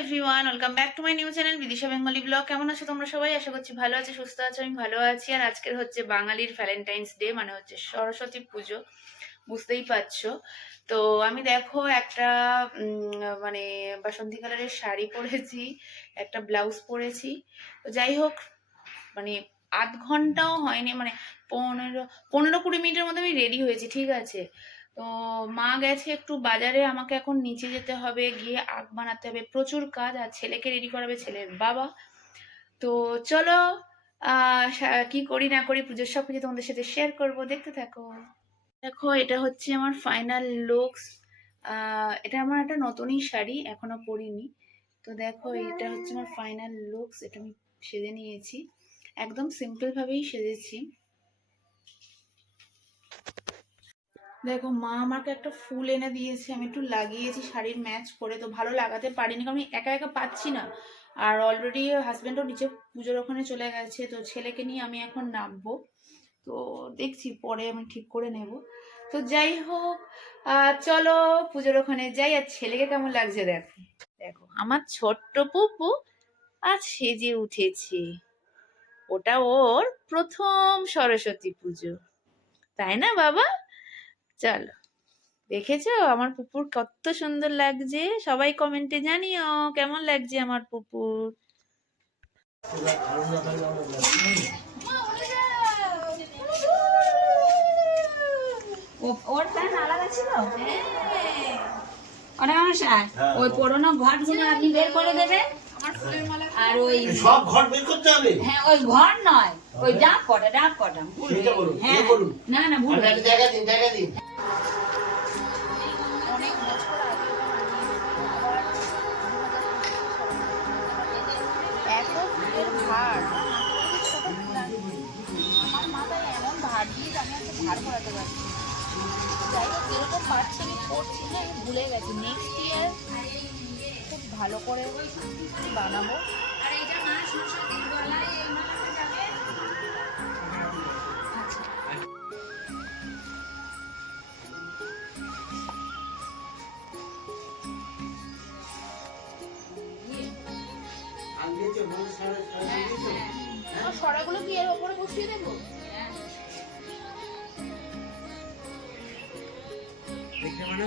Everyone welcome back to my new channel Bidisha Bengali blog কেমন আছো তোমরা সবাই? আশা করছি ভালো আছো, সুস্থ আছো, আমি ভালো আছি। আর আজকের হচ্ছে বাঙালির ভ্যালেন্টাইন্স ডে মানে হচ্ছে সরস্বতী পুজো। বুঝতেই পারছ? তো আমি দেখো একটা মানে বাসন্তী কালারের শাড়ি পরেছি, একটা ব্লাউজ পরেছি। তো যাই হোক মানে আধ ঘন্টাও হয়নি মানে পনেরো পনেরো কুড়ি মিনিটের মধ্যে আমি রেডি হয়েছি, ঠিক আছে? তো মা গেছে একটু বাজারে, আমাকে এখন নিচে যেতে হবে, গিয়ে আগ বানাতে হবে। প্রচুর কাজ, আর ছেলেকে রেডি করাবে ছেলের বাবা। তো চলো কি করি না করি, পুজোর সব কিছু তোমাদের সাথে শেয়ার করব। দেখতে থাকো। দেখো, এটা হচ্ছে আমার ফাইনাল লুকস এটা আমার একটা নতুনই শাড়ি, এখনও পরিনি। তো দেখো, এটা হচ্ছে আমার ফাইনাল লুকস এটা আমি সেজে নিয়েছি। একদম সিম্পল ভাবেই সেজেছি। দেখো, মা আমাকে একটা ফুল এনে দিয়েছে, আমি একটু লাগিয়েছি, শাড়ির ম্যাচ করে, তো ভালো লাগাতে পারিনি, কারণ আমি একা একা পাচ্ছি না। আর অলরেডি হাজব্যান্ডও নিচে পুজোর ওখানে চলে গেছে, তো ছেলেকে নিয়ে আমি এখন নামবো। তো দেখছি, পরে আমি ঠিক করে নেব। তো যাই হোক চলো পুজোর ওখানে যাই, আর ছেলেকে কেমন লাগছে দেখো। দেখো, আমার ছোট্ট পুপু আজ সেজে উঠেছে। ওটা ওর প্রথম সরস্বতী পুজো। তাই না, বাবা? চলো। দেখেছ? আমার পুপুর কত সুন্দর লাগছে। সবাই কমেন্টে জানিও কেমন লাগছে আমার পুপুর ও- ওর প্যান আলাদা ছিল? অনেক মশাই ওই পুরোনো আপনি বের করে দেবেন আর ওই সব ঘর বের করতে হবে? হ্যাঁ ওই ঘর নয় ওই কটা কটা হয়ে- না না ভুল জায়গা দিন জায়গা দিন করাতে পারছি যাই হোক এরকম পাচ্ছি আমি করছি না আমি ভুলে গেছি। নেক্সট ইয়ার ভালো করে বানাবো। সরাগুলো কি এর ওপরে বসিয়ে দেবো? দেখতে মানে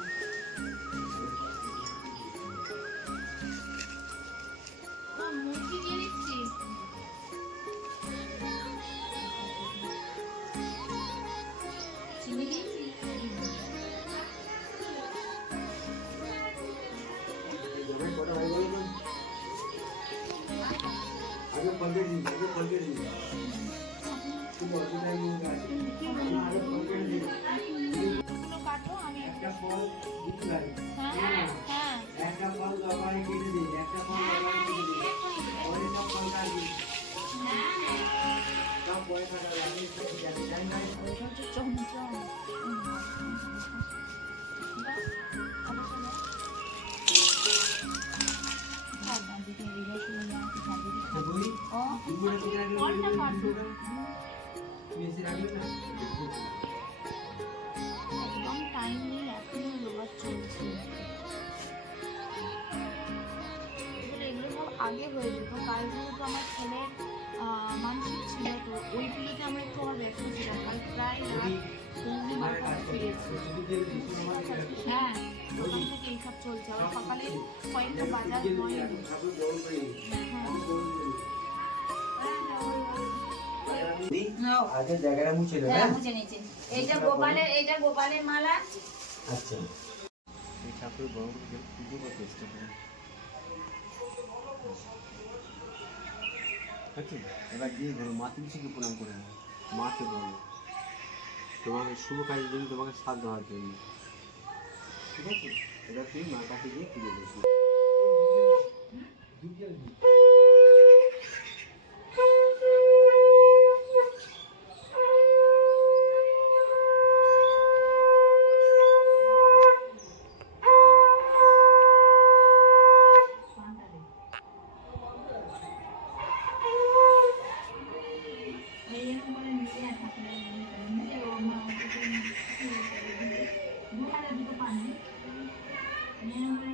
Israel. আগে হয়ে যেত। কাল যেহেতু আমার ছেলের মানসিক ছিল তো ওই আমরা একটু আমার ব্যস্ত ছিলাম কাল প্রায় রাত পৌনে মানে বারোটা হ্যাঁ তখন থেকে এইসব চলছে। আবার সকালে কয়েকটা বাজার হয়নি। দেবে। হ্যাঁ এইটা গোপালের এইটা গোপালের মালা। আচ্ছা। এই ঠাকুর গরম পুজো করতে চেষ্টা করুন আচ্ছা এবার গিয়ে ধরো, মা তুলসীকে প্রণাম করে নাও। মাকে বলো, তোমাকে শুভ কাজের জন্য তোমাকে সাথ দেওয়ার জন্য। ঠিক আছে? এবার তুমি মা কাছে গিয়ে পুজো করছ Amen.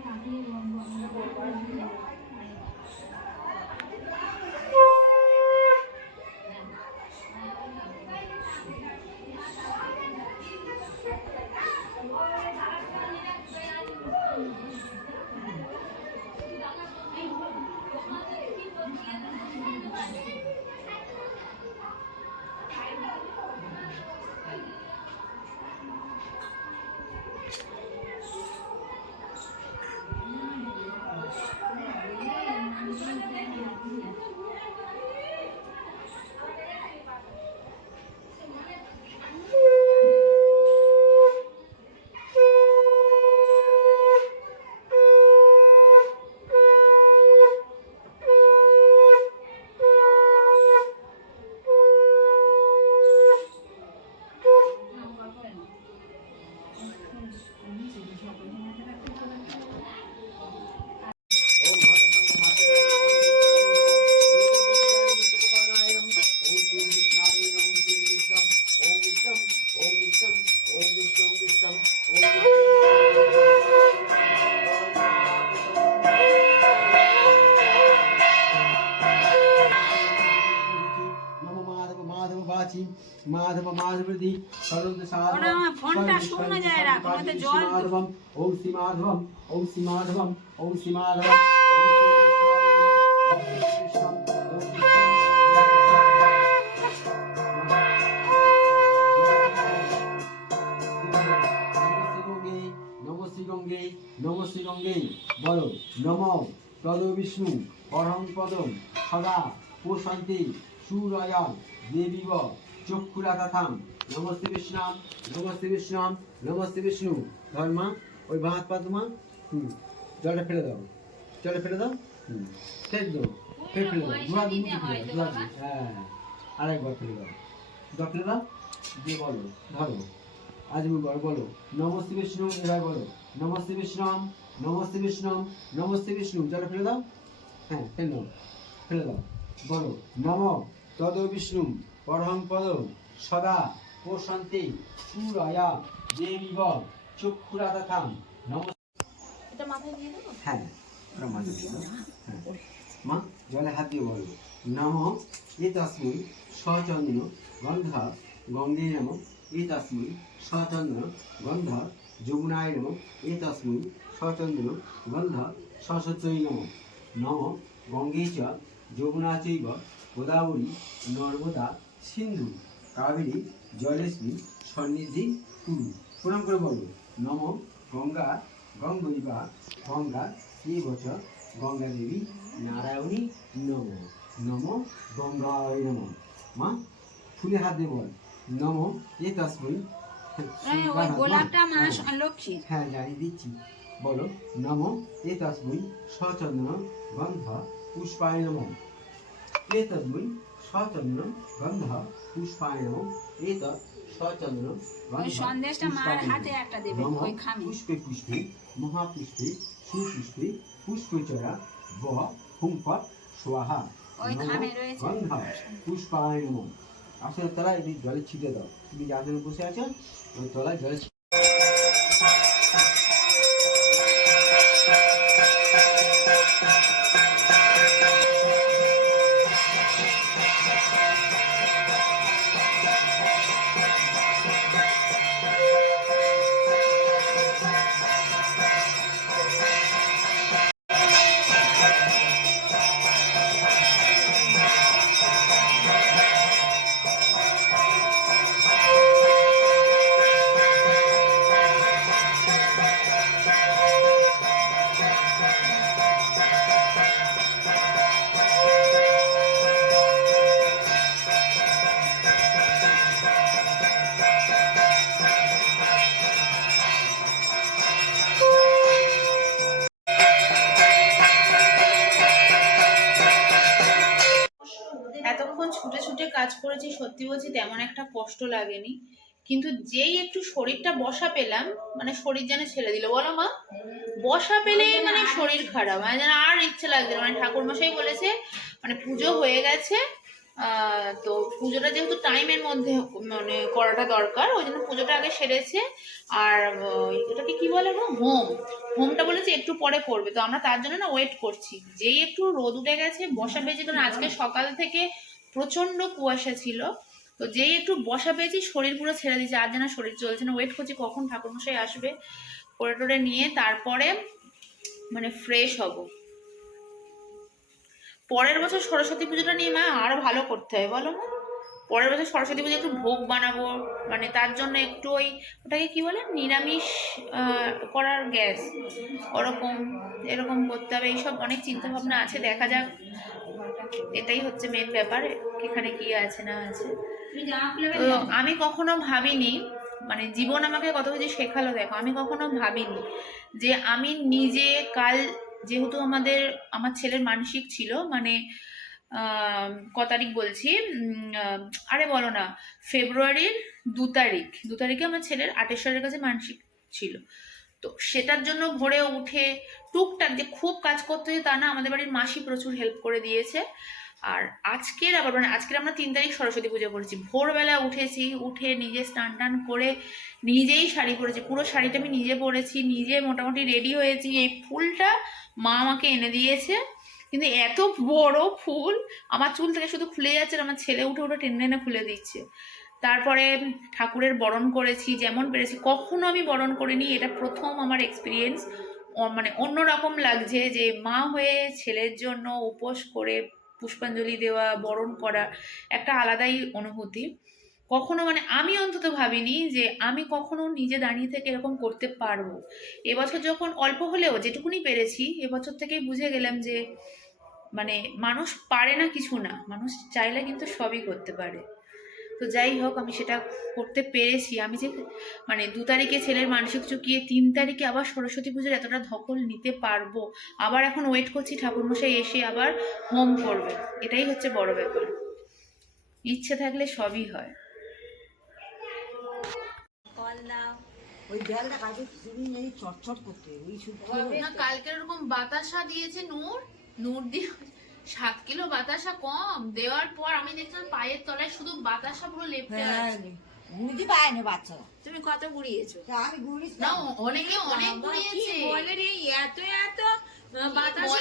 আছি মাধব মাধবৃদ্ধি সর্বদ সাধবম ফোনটা শোনা যায় না কোনতে জল মাধবম ওম শ্রী মাধবম ওম শ্রী মাধবম ওম গঙ্গে বলো, নম, তদ বিষ্ণু, পরম পদম, সদা প্রশান্তি সুরয়া দেবীব চক্ষুরাথাম নমস্তে বিষ্ণাম নমস্তে বিষ্ণাম নমস্তে বিষ্ণু। ধর্মা ওই বাঁ হাত পা তোমা, হুম, জলটা ফেলে দাও, জলটা ফেলে দাও, হুম, ফেলে দাও ফের ফেলে দাও ধোয়া দিন ফেলে হ্যাঁ আরেকবার ফেলে দাও জল ফেলে দাও, দিয়ে বলো, ধরো আজ বলো বলো নমস্তে বিষ্ণু এবার বলো। নমস্তে বিষ্ণুম নমস্তে বিষ্ণুম নমস্তে বিষ্ণু। জলে ফেলে দাও। হ্যাঁ ফেলে দাও ফেলে দাও। বলো নম তদ বিষ্ণু পরহং পদ সদা প্রশান্তি সুরয়া দেবীব চক্ষুরাথাম নম এটা মাথায় দিয়ে দেবো? হ্যাঁ ওরা দিয়ে হ্যাঁ। মা জলে হাত দিয়ে বলো। নম এ তস্মৈ সচন্দ্র গন্ধ গঙ্গে নম এ তস্মৈ সচন্দ্র গন্ধ যমুনায় নম। এ তস্মৈ সচন্দ্র গন্ধ সশস্ত্রই নম। নম গঙ্গে চ যমুনা চৈব গোদাবরী নর্মদা সিন্ধু কাবেরী জলেশ্রী সন্নিধি কুরু। প্রণাম করে বলো। নম গঙ্গা গঙ্গৈবা গঙ্গা এই বছর গঙ্গা দেবী নারায়ণী নম। নম গঙ্গায় নম। মা ফুলে হাত দিয়ে বল। নম এ তসমই এই ওই গোলাপটা মা লক্ষ্মীর। হ্যাঁ জানিয়ে দিচ্ছি। বলো নম এ সচন্দ্র গন্ধ পুষ্পায় নম। এ সচন্দ্র গন্ধ পুষ্পায় নম। এ সচন্দ্র ওই সন্দেশটা মার হাতে একটা দেবে ওই খামে পুষ্পে পুষ্পে মহাপুষ্পে সুপুষ্পে পুষ্পচরা ব হুঙ্কট স্বাহা ওই খামে রয়েছে। গন্ধ পুষ্পায় নম। আসলে তলায় এটি জলে ছিটে দাও। তুমি যাদের বসে আছো ওই তলায় জলে সত্যি বলছি তেমন একটা কষ্ট লাগেনি। কিন্তু যেই একটু শরীরটা বসা পেলাম মানে শরীর যেন ছেড়ে দিল। বলো মা বসা পেলেই মানে শরীর খারাপ। মানে যেন আর ইচ্ছে লাগছে। মানে ঠাকুরমশাই বলেছে মানে পুজো হয়ে গেছে তো পুজোটা যেহেতু টাইমের মধ্যে মানে করাটা দরকার ওই জন্য পুজোটা আগে সেরেছে। আর এটাকে কি বলে গো হোম। হোমটা বলেছে একটু পরে করবে। তো আমরা তার জন্য না ওয়েট করছি। যেই একটু রোদ উঠে গেছে বসা পেয়েছি। কারণ আজকে সকাল থেকে প্রচণ্ড কুয়াশা ছিল। তো যেই একটু বসা পেয়েছি, শরীর পুরো ছেড়ে দিয়েছে। আর যেন শরীর চলছে না। ওয়েট করছি কখন ঠাকুরমশাই আসবে। করে টোরে নিয়ে তারপরে মানে ফ্রেশ হব। পরের বছর সরস্বতী পুজোটা নিয়ে মা আরও ভালো করতে হবে বলো? পরের বছর সরস্বতী পুজো একটু ভোগ বানাবো। মানে তার জন্য একটু ওই ওটাকে কি বলে? নিরামিষ করার গ্যাস। ওরকম, এরকম করতে হবে। এইসব অনেক চিন্তা ভাবনা আছে। দেখা যাক। এটাই হচ্ছে মেন ব্যাপার। এখানে কি আছে, না আছে। তো আমি কখনো ভাবিনি মানে জীবন আমাকে কত কিছু শেখালো দেখো আমি কখনো ভাবিনি যে আমি নিজে কাল যেহেতু আমাদের আমার ছেলের মানসিক ছিল মানে আহ, ক তারিখ বলছি আরে বলো না ফেব্রুয়ারির দু তারিখ দু তারিখে আমার ছেলের আটেশ্বরের কাছে মানসিক ছিল। তো সেটার জন্য ভোরে উঠে টুকটাক যে খুব কাজ করতে তা না আমাদের বাড়ির মাসি প্রচুর হেল্প করে দিয়েছে। আর আজকের আবার মানে আজকের আমরা তিন তারিখ সরস্বতী পুজো করেছি। ভোরবেলা উঠেছি, উঠে নিজে স্নান টান করে নিজেই শাড়ি পরেছি। পুরো শাড়িটা আমি নিজে পরেছি, নিজে মোটামুটি রেডি হয়েছি। এই ফুলটা মা আমাকে এনে দিয়েছে। কিন্তু এত বড় ফুল, আমার চুল থেকে শুধু খুলে যাচ্ছে আমার ছেলে উঠে উঠে টেনে টেনে খুলে দিচ্ছে। তারপরে ঠাকুরের বরণ করেছি, যেমন পেরেছি। কখনো আমি বরণ করিনি, এটা প্রথম আমার এক্সপিরিয়েন্স মানে অন্যরকম লাগছে যে মা হয়ে ছেলের জন্য উপোস করে পুষ্পাঞ্জলি দেওয়া, বরণ করা, একটা আলাদাই অনুভূতি। কখনো মানে আমি অন্তত ভাবিনি যে আমি কখনো নিজে দাঁড়িয়ে থেকে এরকম করতে পারব। এবছর যখন অল্প হলেও যেটুকুনি পেরেছি, এবছর থেকেই বুঝে গেলাম যে মানে মানুষ পারে না কিছু না। মানুষ চাইলে কিন্তু সবই করতে পারে। তো যাই হোক আমি সেটা করতে পেরেছি। আমি যে মানে দু তারিখে ছেলের মানসিক চুকিয়ে তিন তারিখে আবার সরস্বতী পুজোর এতটা ধকল নিতে পারব। আবার এখন ওয়েট করছি ঠাকুরমশাই এসে আবার হোম করবে। এটাই হচ্ছে বড় ব্যাপার। ইচ্ছে থাকলে সবই হয়। ওই দেয়ালটা কালকে খিচুড়ি নেই চটচট করতে ওই শুকিয়ে কালকে এরকম বাতাসা দিয়েছে নূর? নূর দিয়ে সাত কিলো বাতাসা কম। দেওয়ার পর আমি দেখলাম পায়ের তলায় শুধু বাতাসা পুরো লেপটে হ্যাঁ আছে। বুঝতে পায় না বাচ্চারা তুমি কত গুড়িয়েছো? তা আমি ঘুরিস না। অনেকে অনেক ঘুরিয়েছে বলে রে এত এত বাতাসা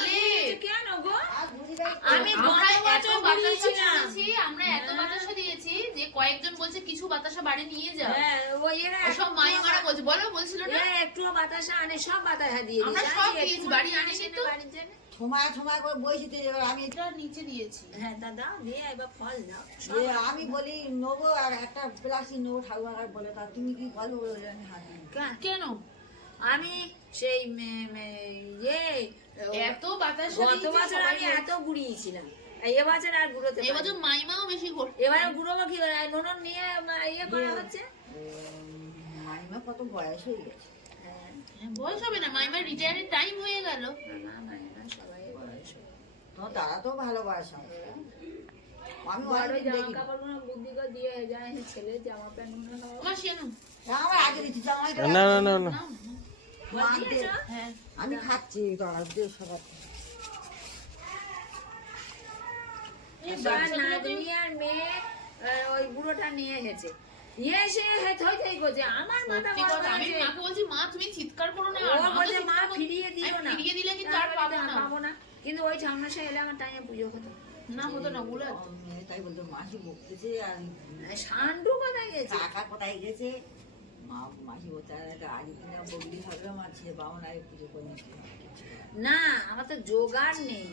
কেন গো? আর ঘুরি ভাই আমি আমরা এত বাতাসা দিয়েছি আমরা এত বাতাসা দিয়েছি যে কয়েকজন বলছে কিছু বাতাসা বাড়ি নিয়ে যাও। হ্যাঁ সব মাইমারা বলছে বলো বলছিল না? একটু বাতাসা আনে সব বাতাসা দিয়ে আমরা সব দিয়েছি, বাড়ি আনে আনেনি না তো। বাড়ির জন্য। ঠোমায় ঠোমায় করে বইছিতে এবার আমি এটা নিচে দিয়েছি হ্যাঁ দাও দিয়ে এবার ফল দাও আমি বলি নেব আর একটা প্লাস্টিক নেব ঠাকুর বলে। তা তুমি কি বলো বলে আমি হাত কেন? আমি সেই ইয়ে এত বাতাসা গত বছর আমি এত গুড়িয়েছিলাম। আর এবছর আর গুড়োতে এবছর মাইমাও বেশি করছে এবারে গুড়োবো কি করে আর নিয়ে ইয়ে করা হচ্ছে। মাইমা কত বয়স হয়ে গেছে। হ্যাঁ বয়স হবে না। মাইমার রিটায়ারের টাইম হয়ে গেল। না তো তারা তো ভালো আমি না না। না না খাচ্ছি দিয়ে সবার। ওই বুড়োটা নিয়ে এসেছে। নিয়ে এসে থই থই করছে। আমার মাথা কথা আমি মাকে বলছি মা তুমি চিৎকার করো না মা। ফিরিয়ে দিও না। ফিরিয়ে দিলে কিন্তু আর পাবো না। কিন্তু ওই ঠামনাশে এলে আমার টাইমে পুজো হতো। না হতো না বলে তাই বলতো মাসি বকতেছে? আর সান্ডু কোথায় গেছে? কাকা কোথায় গেছে? মা মাসি বলতে হবে আমার ছেলে পুজো করে। না আমার তো জোগাড় নেই।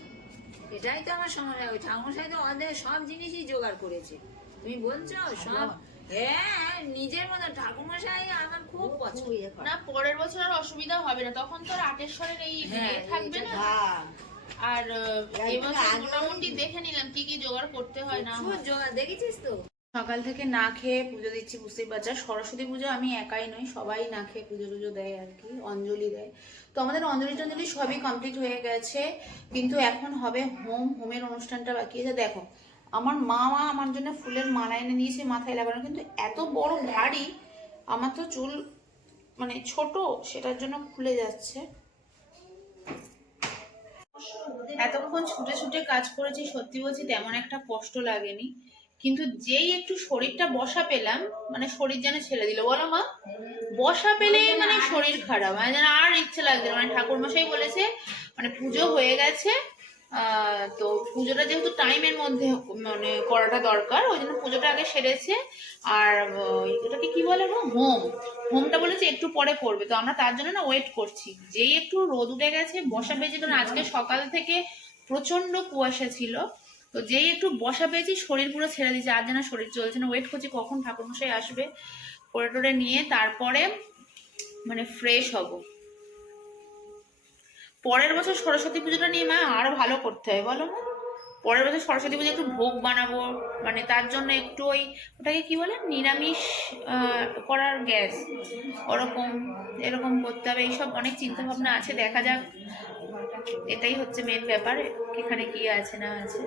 এটাই তো আমার সমস্যা। ওই ঠাকুমশাই তো সব জিনিসই জোগাড় করেছে। তুমি বলছো সব হ্যাঁ নিজের মতো। ঠাকুমশাই আমার খুব পছন্দ। ইয়ে। না পরের বছর আর অসুবিধা হবে না। তখন তো আর আটেশ্বরের এই হ্যাঁ, থাকবে না। হ্যাঁ আর এবছর মোটামুটি দেখে নিলাম কি কি জোগাড় করতে হয় না জোগাড় দেখেছিস তো? সকাল থেকে না খেয়ে পুজো দিচ্ছি বুঝতেই পারছি। সরস্বতী পুজো আমি একাই নই সবাই না খেয়ে পুজো টুজো দেয় আর কি অঞ্জলি দেয়। তো আমাদের অঞ্জলি টঞ্জলি সবই কমপ্লিট হয়ে গেছে কিন্তু এখন হবে হোম হোমের অনুষ্ঠানটা বাকি আছে। দেখো আমার মা মা আমার জন্য ফুলের মালা এনে নিয়েছে মাথায় লাগানো কিন্তু এত বড় ভারী আমার তো চুল মানে ছোট সেটার জন্য খুলে যাচ্ছে। এতক্ষণ ছুটে ছুটে কাজ করেছি, সত্যি বলছি তেমন একটা কষ্ট লাগেনি। কিন্তু যেই একটু শরীরটা বসা পেলাম মানে শরীর যেন ছেড়ে দিল। বলো মা, বসা পেলে মানে শরীর খারাপ। মানে যেন আর ইচ্ছে লাগছে মানে ঠাকুর মশাই বলেছে মানে পুজো হয়ে গেছে তো পুজোটা যেহেতু টাইমের মধ্যে মানে করাটা দরকার, ওই জন্য পুজোটা আগে সেরেছে। আর এটাকে কি বলে হোম। হোমটা বলেছে একটু পরে করবে। তো আমরা তার জন্য না ওয়েট করছি। যেই একটু রোদ উঠে গেছে, বসা পেয়েছে কারণ আজকে সকাল থেকে প্রচণ্ড কুয়াশা ছিল। তো যেই একটু বসা পেয়েছি, শরীর পুরো ছেড়ে দিয়েছে। আর যেন শরীর চলছে না। ওয়েট করছি কখন ঠাকুরমশাই আসবে। করে টোরে নিয়ে তারপরে মানে ফ্রেশ হব। পরের বছর সরস্বতী পুজোটা নিয়ে মা আরও ভালো করতে হয়, বলো মা? পরের বছর সরস্বতী পুজো একটু ভোগ বানাবো মানে তার জন্য একটু ওই ওটাকে কি বলে? নিরামিষ করার গ্যাস, ওরকম, এরকম করতে হবে, এইসব অনেক চিন্তা ভাবনা আছে, দেখা যাক। এটাই হচ্ছে মেন ব্যাপার, এখানে কি আছে না আছে।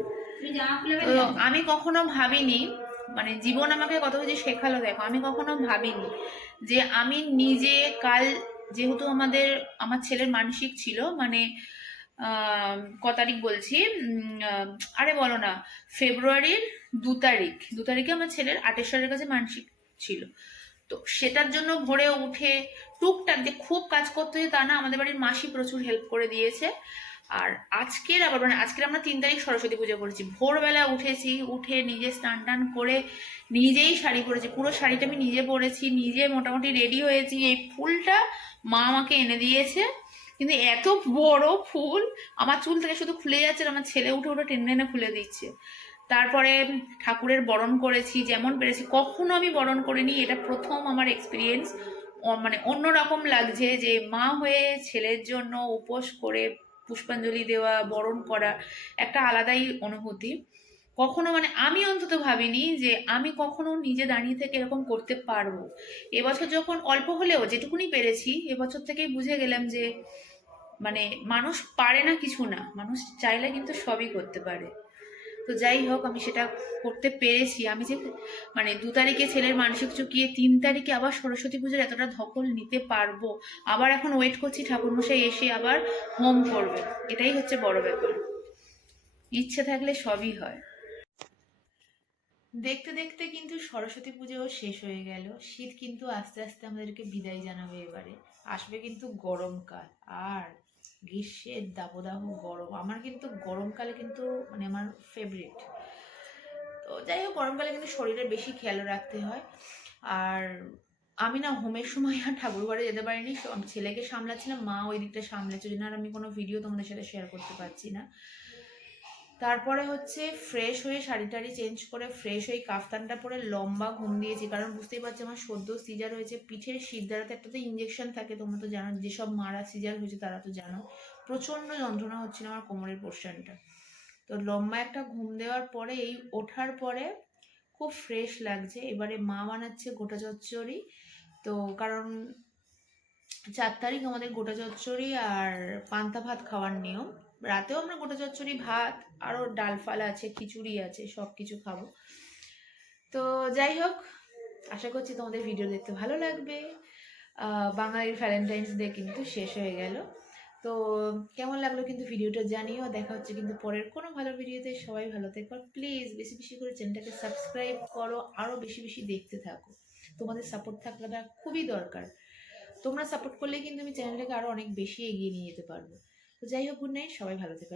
আমি কখনো ভাবিনি মানে জীবন আমাকে কত কিছু শেখালো, দেখো, আমি কখনো ভাবিনি যে আমি নিজে কাল যেহেতু আমাদের, আমার ছেলের মানসিক ছিল মানে ক তারিখ বলছি আরে বলো না, ফেব্রুয়ারির দু তারিখ, দু তারিখে আমার ছেলের আটেশ্বরের কাছে মানসিক ছিল। তো সেটার জন্য ভোরে উঠে টুকটাক যে খুব কাজ করতে হয় তা না, আমাদের বাড়ির মাসি প্রচুর হেল্প করে দিয়েছে। আর আজকের আবার মানে আজকের আমরা তিন তারিখ সরস্বতী পুজো করেছি। ভোরবেলা উঠেছি, উঠে নিজে স্নান টান করে নিজেই শাড়ি পরেছি। পুরো শাড়িটা আমি নিজে পরেছি, নিজে মোটামুটি রেডি হয়েছি। এই ফুলটা মা আমাকে এনে দিয়েছে। কিন্তু এত বড় ফুল, আমার চুল থেকে শুধু খুলে যাচ্ছে আমার ছেলে উঠে উঠে টেনে টেনে খুলে দিচ্ছে। তারপরে ঠাকুরের বরণ করেছি, যেমন পেরেছি। কখনো আমি বরণ করিনি, এটা প্রথম আমার এক্সপিরিয়েন্স মানে অন্যরকম লাগছে যে মা হয়ে ছেলের জন্য উপোস করে পুষ্পাঞ্জলি দেওয়া, বরণ করা, একটা আলাদাই অনুভূতি। কখনো মানে আমি অন্তত ভাবিনি যে আমি কখনো নিজে দাঁড়িয়ে থেকে এরকম করতে পারব। এবছর যখন অল্প হলেও যেটুকুনি পেরেছি, এবছর থেকেই বুঝে গেলাম যে মানে মানুষ পারে না কিছু না। মানুষ চাইলে কিন্তু সবই করতে পারে। তো যাই হোক, আমি সেটা করতে পেরেছি। আমি যে মানে দু তারিখে ছেলের মানসিক চুকিয়ে তিন তারিখে আবার সরস্বতী পুজোর এতটা ধকল নিতে পারব। আবার এখন ওয়েট করছি, ঠাকুরমশাই এসে আবার হোম করবে। এটাই হচ্ছে বড় ব্যাপার। ইচ্ছে থাকলে সবই হয়। দেখতে দেখতে কিন্তু সরস্বতী পুজো শেষ হয়ে গেল। শীত কিন্তু আস্তে আস্তে আমাদেরকে বিদায় জানাবে এবারে। আসবে কিন্তু গরমকাল। আর গ্রীষ্মের দাবদাহ গরম, আমার কিন্তু গরমকালে কিন্তু মানে আমার ফেভারিট তো যাই হোক, গরমকালে কিন্তু শরীরের বেশি খেয়াল রাখতে হয়। আর আমি না হোমের সময় আর ঠাকুর ঘরে যেতে পারিনি। ছেলেকে সামলাচ্ছিলাম, মা ওই দিকটা সামলেছে। জন্য আর আমি কোনো ভিডিও তোমাদের সাথে শেয়ার করতে পারছি না। তারপরে হচ্ছে ফ্রেশ হয়ে শাড়ি টাড়ি চেঞ্জ করে ফ্রেশ হয়ে কাফতানটা পরে লম্বা ঘুম দিয়েছি। কারণ বুঝতেই পারছি, আমার সদ্য সিজার হয়েছে। পিঠের সিদ্ধারাতে একটা তো ইঞ্জেকশন থাকে, তোমরা তো জানো, যেসব মারা সিজার হয়েছে তারা তো জানো। প্রচণ্ড যন্ত্রণা হচ্ছিল আমার কোমরের পোর্শনটা তো লম্বা একটা ঘুম দেওয়ার পরে, এই ওঠার পরে খুব ফ্রেশ লাগছে। এবারে মা বানাচ্ছে গোটা চচ্চড়ি। তো কারণ চার তারিখ আমাদের গোটা চচ্চড়ি আর পান্তা ভাত খাওয়ার নিয়ম। রাতেও আমরা গোটা চচ্চড়ি ভাত আরও ডাল ফাল আছে, খিচুড়ি আছে সব কিছু খাব। তো যাই হোক, আশা করছি তোমাদের ভিডিও দেখতে ভালো লাগবে। বাঙালির ভ্যালেন্টাইন্স ডে কিন্তু শেষ হয়ে গেল। তো কেমন লাগল কিন্তু ভিডিওটা জানিও। দেখা হচ্ছে কিন্তু পরের কোনো ভালো ভিডিওতে সবাই ভালো থেকো। প্লিজ বেশি বেশি করে চ্যানেলটাকে সাবস্ক্রাইব করো। আরও বেশি বেশি দেখতে থাকো। তোমাদের সাপোর্ট থাকলেটা খুবই দরকার। তোমরা সাপোর্ট করলে কিন্তু আমি চ্যানেলটাকে আরও অনেক বেশি এগিয়ে নিয়ে যেতে পারব। তো যাই হোক গুড নাইট সবাই ভালো থেকো।